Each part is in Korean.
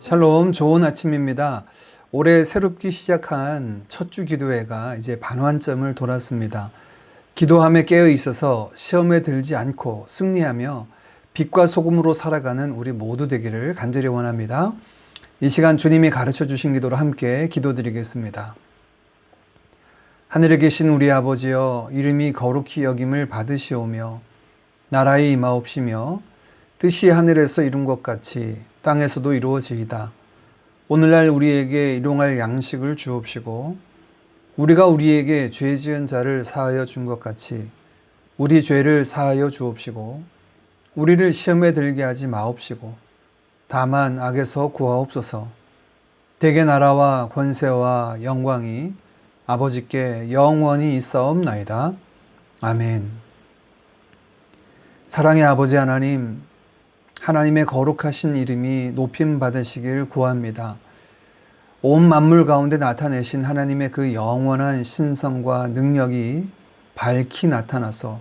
샬롬, 좋은 아침입니다. 올해 새롭게 시작한 첫 주 기도회가 이제 반환점을 돌았습니다. 기도함에 깨어 있어서 시험에 들지 않고 승리하며 빛과 소금으로 살아가는 우리 모두 되기를 간절히 원합니다. 이 시간 주님이 가르쳐 주신 기도로 함께 기도드리겠습니다. 하늘에 계신 우리 아버지여, 이름이 거룩히 여김을 받으시오며 나라의 임하옵시며 뜻이 하늘에서 이룬 것 같이 땅에서도 이루어지이다. 오늘날 우리에게 일용할 양식을 주옵시고 우리가 우리에게 죄 지은 자를 사하여 준 것 같이 우리 죄를 사하여 주옵시고 우리를 시험에 들게 하지 마옵시고 다만 악에서 구하옵소서. 대개 나라와 권세와 영광이 아버지께 영원히 있사옵나이다. 아멘. 사랑의 아버지 하나님, 하나님의 거룩하신 이름이 높임 받으시길 구합니다. 온 만물 가운데 나타내신 하나님의 그 영원한 신성과 능력이 밝히 나타나서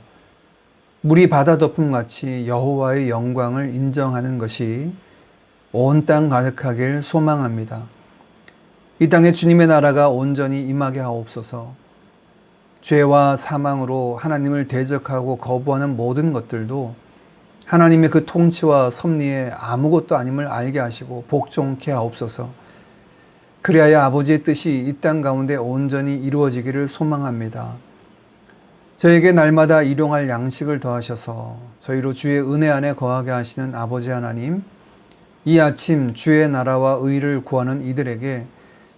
물이 바다 덮음같이 여호와의 영광을 인정하는 것이 온 땅 가득하길 소망합니다. 이 땅에 주님의 나라가 온전히 임하게 하옵소서. 죄와 사망으로 하나님을 대적하고 거부하는 모든 것들도 하나님의 그 통치와 섭리에 아무것도 아님을 알게 하시고 복종케 하옵소서. 그리하여 아버지의 뜻이 이 땅 가운데 온전히 이루어지기를 소망합니다. 저에게 날마다 일용할 양식을 더하셔서 저희로 주의 은혜 안에 거하게 하시는 아버지 하나님, 이 아침 주의 나라와 의를 구하는 이들에게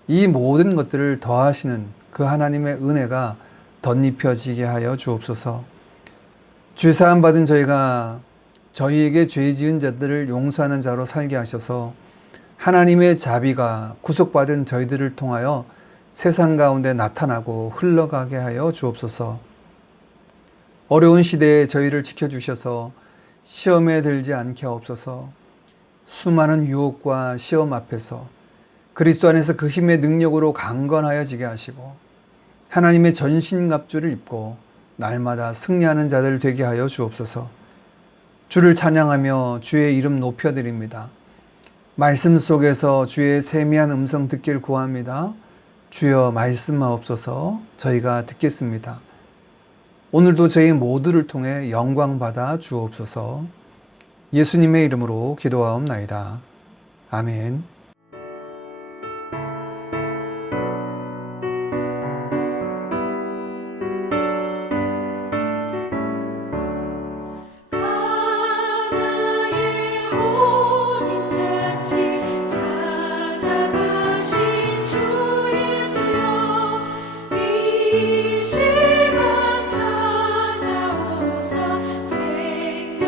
이 모든 것들을 더하시는 그 하나님의 은혜가 덧입혀지게 하여 주옵소서. 주사함 받은 저희에게 죄 지은 자들을 용서하는 자로 살게 하셔서 하나님의 자비가 구속받은 저희들을 통하여 세상 가운데 나타나고 흘러가게 하여 주옵소서. 어려운 시대에 저희를 지켜주셔서 시험에 들지 않게 하옵소서. 수많은 유혹과 시험 앞에서 그리스도 안에서 그 힘의 능력으로 강건하여지게 하시고 하나님의 전신갑주를 입고 날마다 승리하는 자들 되게 하여 주옵소서. 주를 찬양하며 주의 이름 높여드립니다. 말씀 속에서 주의 세미한 음성 듣길 구합니다. 주여 말씀하옵소서. 저희가 듣겠습니다. 오늘도 저희 모두를 통해 영광 받아 주옵소서. 예수님의 이름으로 기도하옵나이다. 아멘.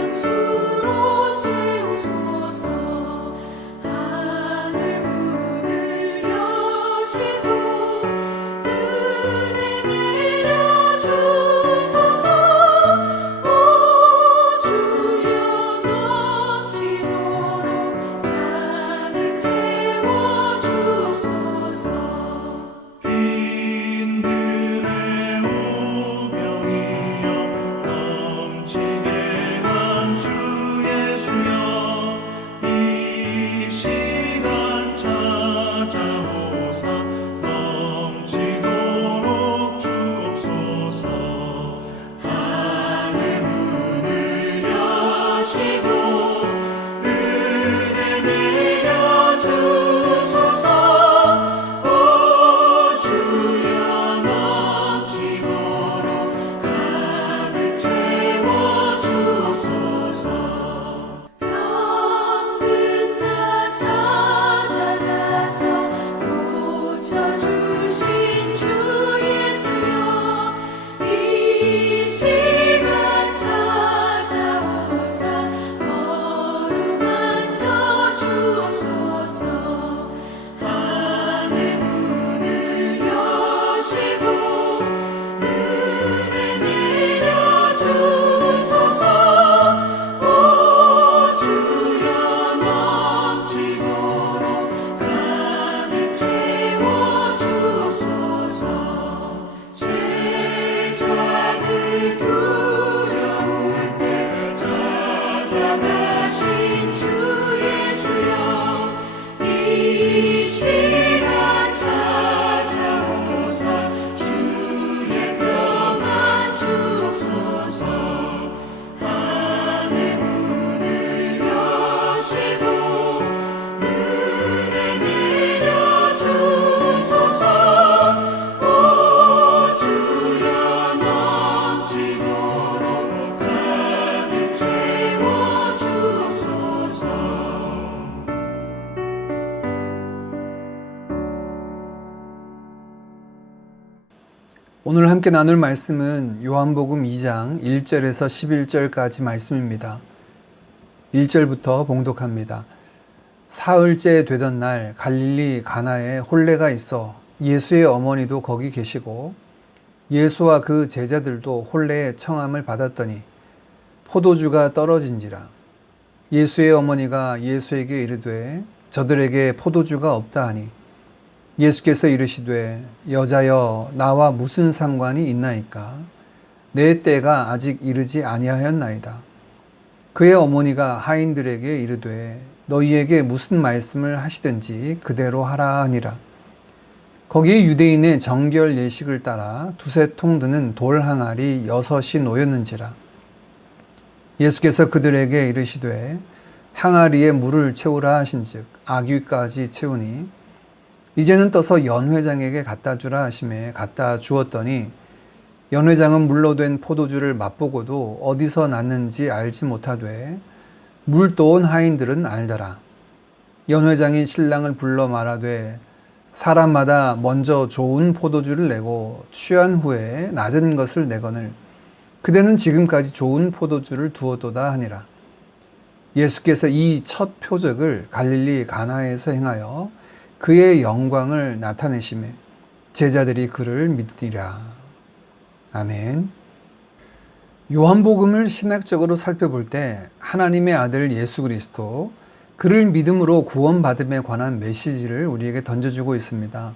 생명수로 채우소서. 오늘 함께 나눌 말씀은 요한복음 2장 1절에서 11절까지 말씀입니다. 1절부터 봉독합니다. 사흘째 되던 날 갈릴리 가나에 혼례가 있어 예수의 어머니도 거기 계시고 예수와 그 제자들도 혼례의 청함을 받았더니 포도주가 떨어진지라. 예수의 어머니가 예수에게 이르되 저들에게 포도주가 없다 하니 예수께서 이르시되 여자여 나와 무슨 상관이 있나이까? 내 때가 아직 이르지 아니하였나이다. 그의 어머니가 하인들에게 이르되 너희에게 무슨 말씀을 하시든지 그대로 하라 하니라. 거기에 유대인의 정결 예식을 따라 두세 통 드는 돌 항아리 6이 놓였는지라. 예수께서 그들에게 이르시되 항아리에 물을 채우라 하신즉 아귀까지 채우니 이제는 떠서 연회장에게 갖다 주라 하심에 갖다 주었더니 연회장은 물로 된 포도주를 맛보고도 어디서 났는지 알지 못하되 물 떠온 하인들은 알더라. 연회장이 신랑을 불러 말하되 사람마다 먼저 좋은 포도주를 내고 취한 후에 낮은 것을 내거늘 그대는 지금까지 좋은 포도주를 두었도다 하니라. 예수께서 이 첫 표적을 갈릴리 가나에서 행하여 그의 영광을 나타내심에 제자들이 그를 믿으리라. 아멘. 요한복음을 신학적으로 살펴볼 때 하나님의 아들 예수 그리스도, 그를 믿음으로 구원받음에 관한 메시지를 우리에게 던져주고 있습니다.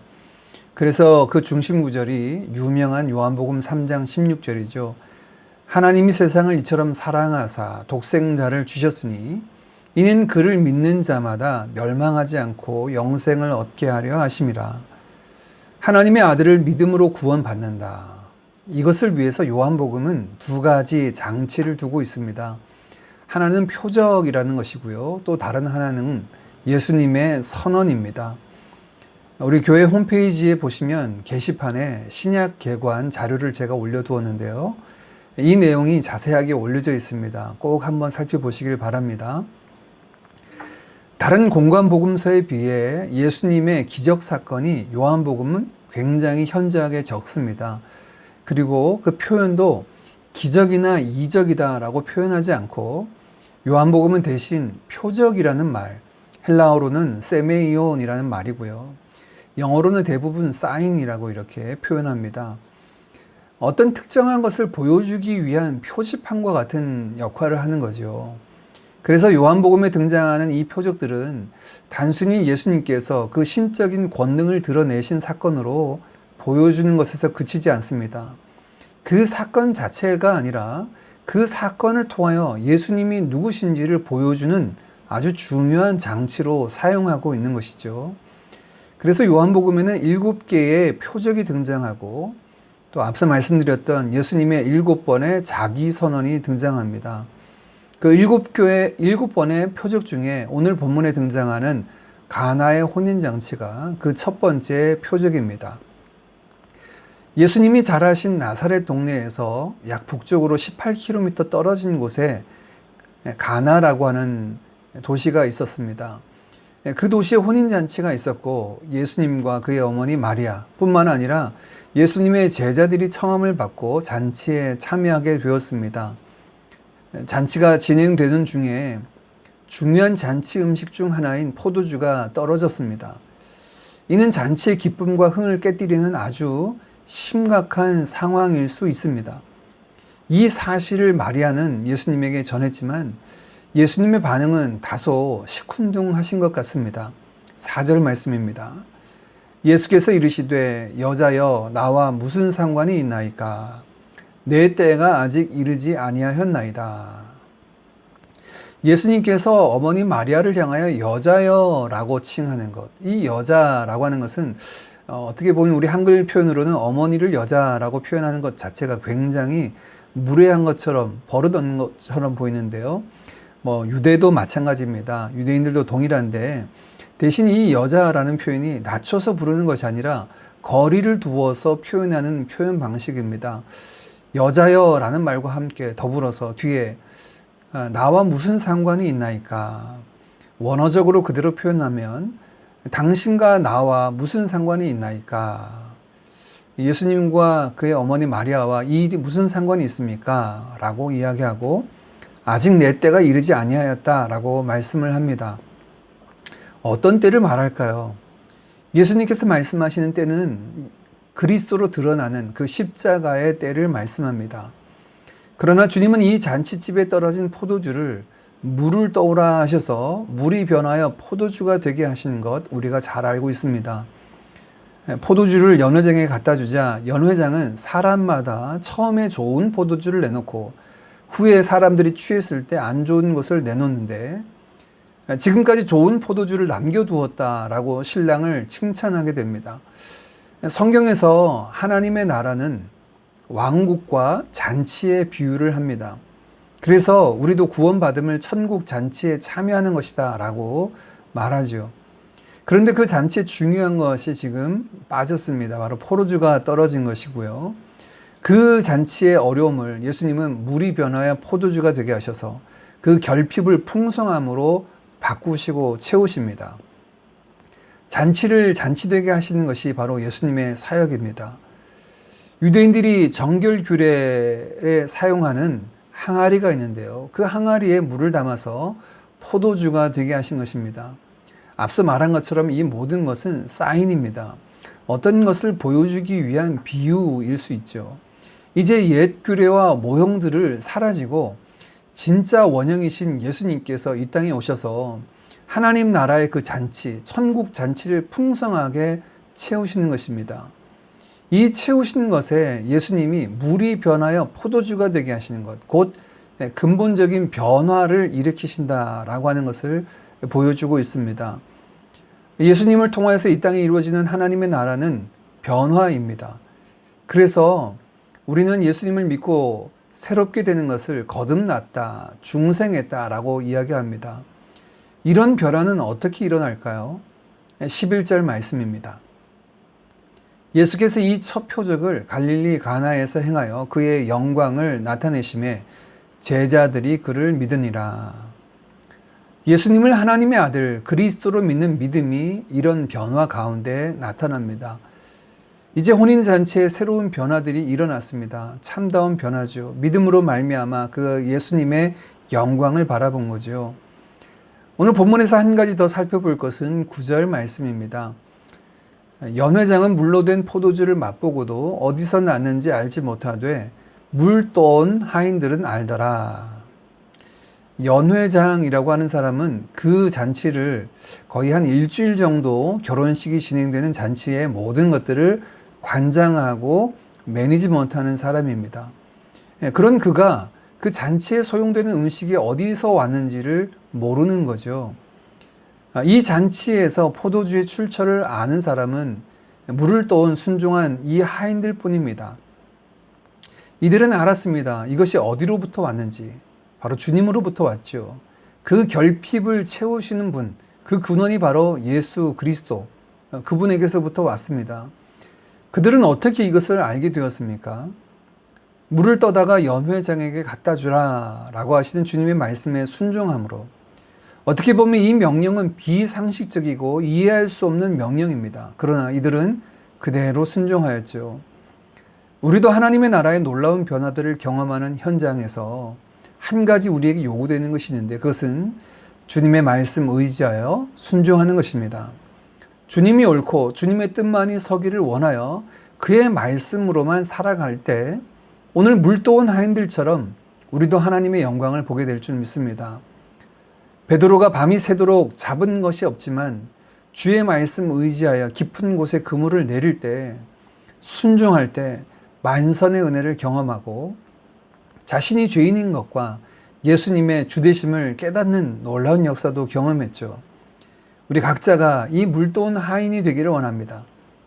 그래서 그 중심 구절이 유명한 요한복음 3장 16절이죠. 하나님이 세상을 이처럼 사랑하사 독생자를 주셨으니 이는 그를 믿는 자마다 멸망하지 않고 영생을 얻게 하려 하심이라. 하나님의 아들을 믿음으로 구원받는다. 이것을 위해서 요한복음은 두 가지 장치를 두고 있습니다. 하나는 표적이라는 것이고요. 또 다른 하나는 예수님의 선언입니다. 우리 교회 홈페이지에 보시면 게시판에 신약 개관 자료를 제가 올려두었는데요. 이 내용이 자세하게 올려져 있습니다. 꼭 한번 살펴보시길 바랍니다. 다른 공관복음서에 비해 예수님의 기적 사건이 요한복음은 굉장히 현저하게 적습니다. 그리고 그 표현도 기적이나 이적이다 라고 표현하지 않고 요한복음은 대신 표적이라는 말, 헬라어로는 세메이온이라는 말이고요. 영어로는 대부분 사인이라고 이렇게 표현합니다. 어떤 특정한 것을 보여주기 위한 표지판과 같은 역할을 하는 거죠. 그래서 요한복음에 등장하는 이 표적들은 단순히 예수님께서 그 신적인 권능을 드러내신 사건으로 보여주는 것에서 그치지 않습니다. 그 사건 자체가 아니라 그 사건을 통하여 예수님이 누구신지를 보여주는 아주 중요한 장치로 사용하고 있는 것이죠. 그래서 요한복음에는 7개의 표적이 등장하고 또 앞서 말씀드렸던 예수님의 7번의 자기 선언이 등장합니다. 그 7번의 표적 중에 오늘 본문에 등장하는 가나의 혼인잔치가 그 첫 번째 표적입니다. 예수님이 자라신 나사렛 동네에서 약 북쪽으로 18km 떨어진 곳에 가나라고 하는 도시가 있었습니다. 그 도시에 혼인잔치가 있었고 예수님과 그의 어머니 마리아 뿐만 아니라 예수님의 제자들이 청함을 받고 잔치에 참여하게 되었습니다. 잔치가 진행되는 중에 중요한 잔치 음식 중 하나인 포도주가 떨어졌습니다. 이는 잔치의 기쁨과 흥을 깨뜨리는 아주 심각한 상황일 수 있습니다. 이 사실을 마리아는 예수님에게 전했지만 예수님의 반응은 다소 시큰둥하신 것 같습니다. 4절 말씀입니다. 예수께서 이르시되 여자여 나와 무슨 상관이 있나이까? 내 때가 아직 이르지 아니하였나이다. 예수님께서 어머니 마리아를 향하여 여자여라고 칭하는 것, 이 여자라고 하는 것은 어떻게 보면 우리 한글 표현으로는 어머니를 여자라고 표현하는 것 자체가 굉장히 무례한 것처럼 버릇없는 것처럼 보이는데요. 유대도 마찬가지입니다. 유대인들도 동일한데 대신 이 여자라는 표현이 낮춰서 부르는 것이 아니라 거리를 두어서 표현하는 표현 방식입니다. 여자여라는 말과 함께 더불어서 뒤에 나와 무슨 상관이 있나이까? 원어적으로 그대로 표현하면 당신과 나와 무슨 상관이 있나이까? 예수님과 그의 어머니 마리아와 이 일이 무슨 상관이 있습니까? 라고 이야기하고 아직 내 때가 이르지 아니하였다라고 말씀을 합니다. 어떤 때를 말할까요? 예수님께서 말씀하시는 때는 그리스도로 드러나는 그 십자가의 때를 말씀합니다. 그러나 주님은 이 잔치집에 떨어진 포도주를 물을 떠오라 하셔서 물이 변하여 포도주가 되게 하시는 것 우리가 잘 알고 있습니다. 포도주를 연회장에 갖다 주자 연회장은 사람마다 처음에 좋은 포도주를 내놓고 후에 사람들이 취했을 때 안 좋은 것을 내놓는데 지금까지 좋은 포도주를 남겨두었다라고 신랑을 칭찬하게 됩니다. 성경에서 하나님의 나라는 왕국과 잔치의 비유를 합니다. 그래서 우리도 구원받음을 천국 잔치에 참여하는 것이다 라고 말하죠. 그런데 그 잔치에 중요한 것이 지금 빠졌습니다. 바로 포도주가 떨어진 것이고요. 그 잔치의 어려움을 예수님은 물이 변하여 포도주가 되게 하셔서 그 결핍을 풍성함으로 바꾸시고 채우십니다. 잔치를 잔치되게 하시는 것이 바로 예수님의 사역입니다. 유대인들이 정결 규례에 사용하는 항아리가 있는데요. 그 항아리에 물을 담아서 포도주가 되게 하신 것입니다. 앞서 말한 것처럼 이 모든 것은 사인입니다. 어떤 것을 보여주기 위한 비유일 수 있죠. 이제 옛 규례와 모형들을 사라지고 진짜 원형이신 예수님께서 이 땅에 오셔서 하나님 나라의 그 잔치, 천국 잔치를 풍성하게 채우시는 것입니다. 이 채우시는 것에 예수님이 물이 변하여 포도주가 되게 하시는 것, 곧 근본적인 변화를 일으키신다라고 하는 것을 보여주고 있습니다. 예수님을 통하여서 이 땅에 이루어지는 하나님의 나라는 변화입니다. 그래서 우리는 예수님을 믿고 새롭게 되는 것을 거듭났다, 중생했다라고 이야기합니다. 이런 변화는 어떻게 일어날까요? 11절 말씀입니다. 예수께서 이 첫 표적을 갈릴리 가나에서 행하여 그의 영광을 나타내심에 제자들이 그를 믿으니라. 예수님을 하나님의 아들 그리스도로 믿는 믿음이 이런 변화 가운데 나타납니다. 이제 혼인잔치에 새로운 변화들이 일어났습니다. 참다운 변화죠. 믿음으로 말미암아 그 예수님의 영광을 바라본 거죠. 오늘 본문에서 한 가지 더 살펴볼 것은 9절 말씀입니다. 연회장은 물로 된 포도주를 맛보고도 어디서 났는지 알지 못하되 물 떠온 하인들은 알더라. 연회장이라고 하는 사람은 그 잔치를 거의 한 일주일 정도 결혼식이 진행되는 잔치의 모든 것들을 관장하고 매니지먼트하는 사람입니다. 그런 그가 그 잔치에 소용되는 음식이 어디서 왔는지를 모르는 거죠. 이 잔치에서 포도주의 출처를 아는 사람은 물을 떠온 순종한 이 하인들 뿐입니다. 이들은 알았습니다. 이것이 어디로부터 왔는지. 바로 주님으로부터 왔죠. 그 결핍을 채우시는 분, 그 근원이 바로 예수 그리스도, 그분에게서부터 왔습니다. 그들은 어떻게 이것을 알게 되었습니까? 물을 떠다가 연회장에게 갖다 주라 라고 하시는 주님의 말씀에 순종함으로. 어떻게 보면 이 명령은 비상식적이고 이해할 수 없는 명령입니다. 그러나 이들은 그대로 순종하였죠. 우리도 하나님의 나라의 놀라운 변화들을 경험하는 현장에서 한 가지 우리에게 요구되는 것이 있는데 그것은 주님의 말씀 의지하여 순종하는 것입니다. 주님이 옳고 주님의 뜻만이 서기를 원하여 그의 말씀으로만 살아갈 때 오늘 물떠온 하인들처럼 우리도 하나님의 영광을 보게 될 줄 믿습니다. 베드로가 밤이 새도록 잡은 것이 없지만 주의 말씀 의지하여 깊은 곳에 그물을 내릴 때 순종할 때 만선의 은혜를 경험하고 자신이 죄인인 것과 예수님의 주되심을 깨닫는 놀라운 역사도 경험했죠. 우리 각자가 이 물떠온 하인이 되기를 원합니다.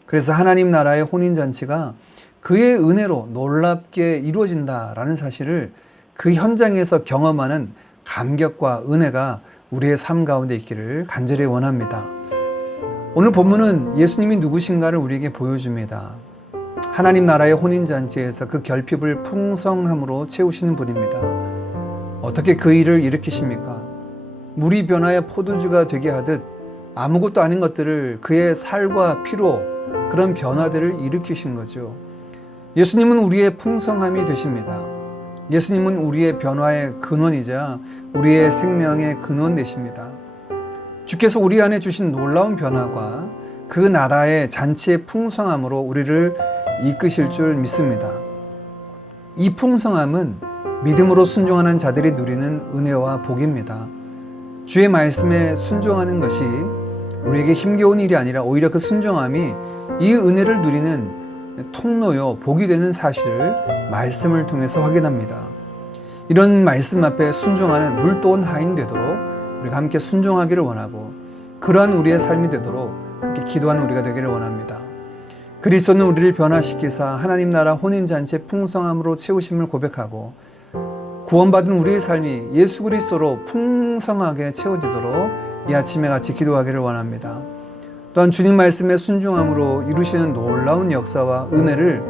그래서 하나님 나라의 혼인잔치가 그의 은혜로 놀랍게 이루어진다라는 사실을 그 현장에서 경험하는 감격과 은혜가 우리의 삶 가운데 있기를 간절히 원합니다. 오늘 본문은 예수님이 누구신가를 우리에게 보여줍니다. 하나님 나라의 혼인잔치에서 그 결핍을 풍성함으로 채우시는 분입니다. 어떻게 그 일을 일으키십니까? 물이 변하여 포도주가 되게 하듯 아무것도 아닌 것들을 그의 살과 피로 그런 변화들을 일으키신 거죠. 예수님은 우리의 풍성함이 되십니다. 예수님은 우리의 변화의 근원이자 우리의 생명의 근원 되십니다. 주께서 우리 안에 주신 놀라운 변화가 그 나라의 잔치의 풍성함으로 우리를 이끄실 줄 믿습니다. 이 풍성함은 믿음으로 순종하는 자들이 누리는 은혜와 복입니다. 주의 말씀에 순종하는 것이 우리에게 힘겨운 일이 아니라 오히려 그 순종함이 이 은혜를 누리는 통로요, 복이 되는 사실을 말씀을 통해서 확인합니다. 이런 말씀 앞에 순종하는 물도원 하인 되도록 우리가 함께 순종하기를 원하고 그러한 우리의 삶이 되도록 함께 기도하는 우리가 되기를 원합니다. 그리스도는 우리를 변화시키사 하나님 나라 혼인잔치의 풍성함으로 채우심을 고백하고 구원받은 우리의 삶이 예수 그리스도로 풍성하게 채워지도록 이 아침에 같이 기도하기를 원합니다. 또한 주님 말씀에 순종함으로 이루시는 놀라운 역사와 은혜를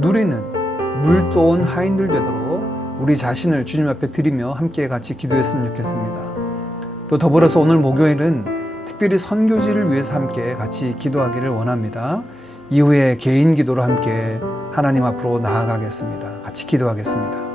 누리는 물도온 하인들 되도록 우리 자신을 주님 앞에 드리며 함께 같이 기도했으면 좋겠습니다. 또 더불어서 오늘 목요일은 특별히 선교지를 위해서 함께 같이 기도하기를 원합니다. 이후에 개인 기도로 함께 하나님 앞으로 나아가겠습니다. 같이 기도하겠습니다.